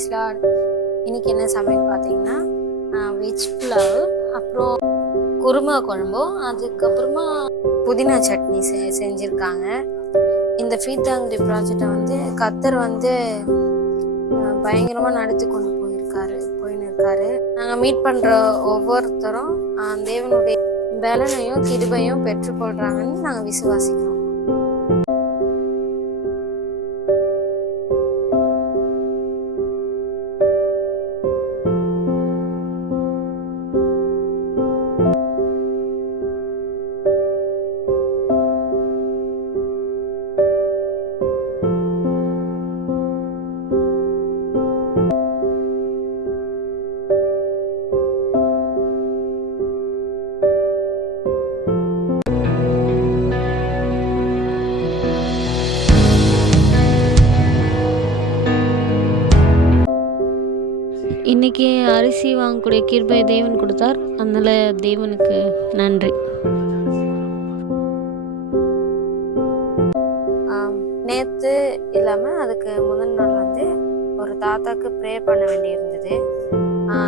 Price Lord. இன்னைக்கு என்ன சமையல் பார்த்தீங்கன்னா வெஜ் புலாவ், அப்புறம் குருமா குழம்பும், அதுக்கப்புறமா புதினா சட்னி செஞ்சுருக்காங்க. இந்த ஃபீட் தாங்கரி ப்ராஜெக்டை வந்து கத்தர் வந்து பயங்கரமாக நடத்தி கொண்டு போயின்னு இருக்காரு. நாங்கள் மீட் பண்ணுற ஒவ்வொருத்தரும் தேவனுடைய பலனையும் கிருபையும் பெற்றுக்கொள்கிறாங்கன்னு நாங்கள் விசுவாசிக்கிறோம். இன்றைக்கி அரிசி வாங்கக்கூடிய கிருபை தேவன் கொடுத்தார். அதனால் தேவனுக்கு நன்றி. நேற்று இல்லாமல் அதுக்கு முதல் நாள் வந்து ஒரு தாத்தாக்கு ப்ரேயர் பண்ண வேண்டி இருந்தது.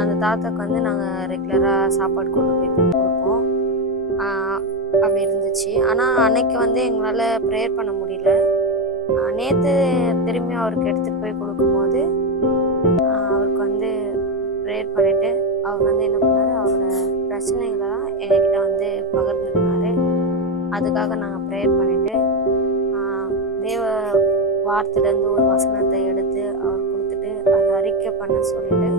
அந்த தாத்தாக்கு வந்து நாங்கள் ரெகுலராக சாப்பாடு கொண்டு போய் கொடுப்போம். அப்படி இருந்துச்சு. ஆனால் அன்னைக்கு வந்து எங்களால் ப்ரேயர் பண்ண முடியல. நேற்று திரும்பி அவருக்கு எடுத்துகிட்டு போய் கொடுக்கும்போது அவருக்கு வந்து ப்ரேயர் பண்ணிவிட்டு அவர் வந்து என்ன பண்ணார், அவரோட பிரச்சனைகளெல்லாம் எங்ககிட்ட வந்து பகிர்ந்துக்கினாரு. அதுக்காக நாங்கள் ப்ரேயர் பண்ணிவிட்டு தேவ வார்த்தையிலேருந்து ஒரு வசனத்தை எடுத்து அவர் கொடுத்துட்டு அதை அறிக்கை பண்ண சொல்லிட்டு